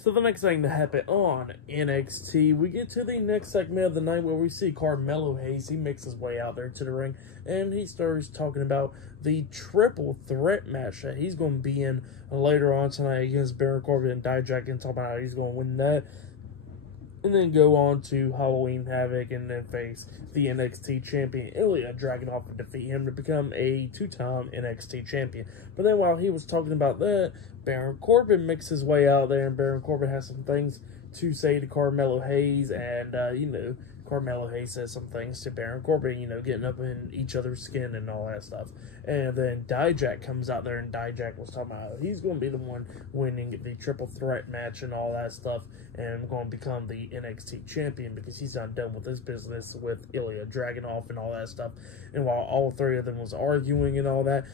So the next thing to happen on NXT, we get to the next segment of the night where we see Carmelo Hayes. He makes his way out there to the ring, and he starts talking about the triple threat match that he's going to be in later on tonight against Baron Corbin and Dijak, and talking about how he's going to win that. And then go on to Halloween Havoc and then face the NXT champion Ilya Dragunov and defeat him to become a two-time NXT champion. But then while he was talking about that, Baron Corbin makes his way out there, and Baron Corbin has some things to say to Carmelo Hayes, and, Carmelo Hayes says some things to Baron Corbin, getting up in each other's skin and all that stuff. And then Dijak comes out there, and Dijak was talking about he's going to be the one winning the triple threat match and all that stuff, and going to become the NXT champion because he's not done with his business with Ilya Dragunov and all that stuff. And while all three of them was arguing and all that,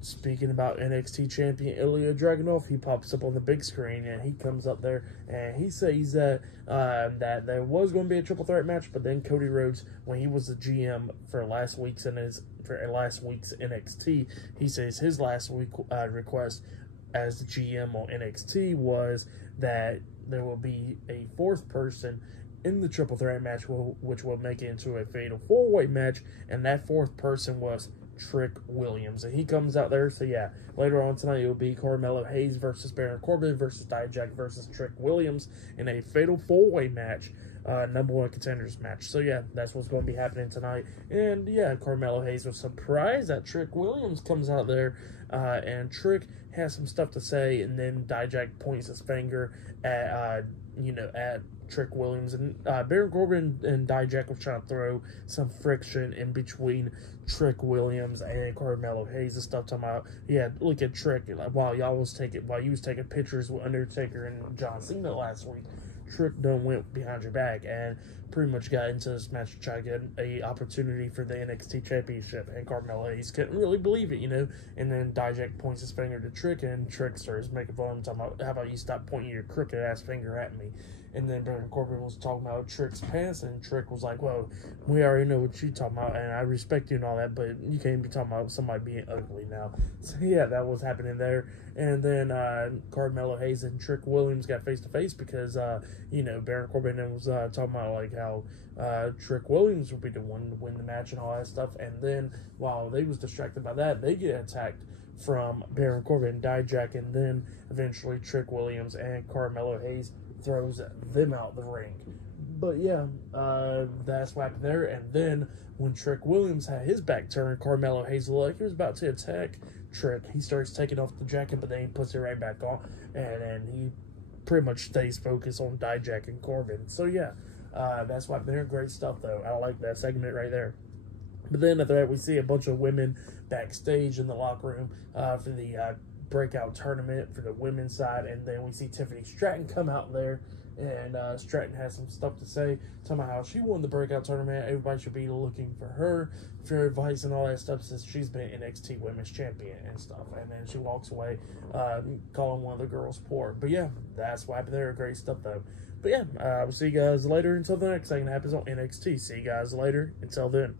speaking about NXT champion Ilya Dragunov, he pops up on the big screen, and he comes up there and he says that that there was going to be a triple threat match, but then Cody Rhodes, when he was the GM for last week's NXT, he says his last week request as the GM on NXT was that there will be a fourth person in the triple threat match, which will make it into a fatal four-way match, and that fourth person was Trick Williams, and he comes out there. So yeah, later on tonight it will be Carmelo Hayes versus Baron Corbin versus Dijak versus Trick Williams in a fatal four-way match, number one contenders match. So yeah, that's what's going to be happening tonight. And yeah, Carmelo Hayes was surprised that Trick Williams comes out there, and Trick has some stuff to say, and then Dijak points his finger at at Trick Williams, and Baron Corbin and Dijak was trying to throw some friction in between Trick Williams and Carmelo Hayes and stuff. Talking about, yeah, look at Trick, while you was taking pictures with Undertaker and John Cena last week, Trick done went behind your back and pretty much got into this match to try to get a opportunity for the NXT Championship, and Carmelo Hayes couldn't really believe it, and then Dijak points his finger to Trick, and Trick starts making fun of him, talking about, how about you stop pointing your crooked ass finger at me. And then Baron Corbin was talking about Trick's pants, and Trick was like, well, we already know what you're talking about, and I respect you and all that, but you can't be talking about somebody being ugly now. So yeah, that was happening there. And then Carmelo Hayes and Trick Williams got face-to-face because, Baron Corbin was talking about, like, how Trick Williams would be the one to win the match and all that stuff. And then while they was distracted by that, they get attacked from Baron Corbin and Dijak, and then eventually Trick Williams and Carmelo Hayes throws them out the ring. But yeah, that's what happened there. And then when Trick Williams had his back turned, Carmelo Hayes looked like he was about to attack Trick. He starts taking off the jacket, but then he puts it right back on, and then he pretty much stays focused on Dijak and Corbin. So yeah, that's what happened there. Great stuff though. I like that segment right there. But then after that, we see a bunch of women backstage in the locker room for the breakout tournament for the women's side, and then we see Tiffany Stratton come out there, and Stratton has some stuff to say, talking about how she won the breakout tournament. Everybody should be looking for her for advice and all that stuff, since she's been NXT Women's Champion and stuff. And then she walks away, calling one of the girls poor. But yeah, that's what happened there. Great stuff though. But yeah, we'll see you guys later until the next thing that happens on NXT. See you guys later. Until then.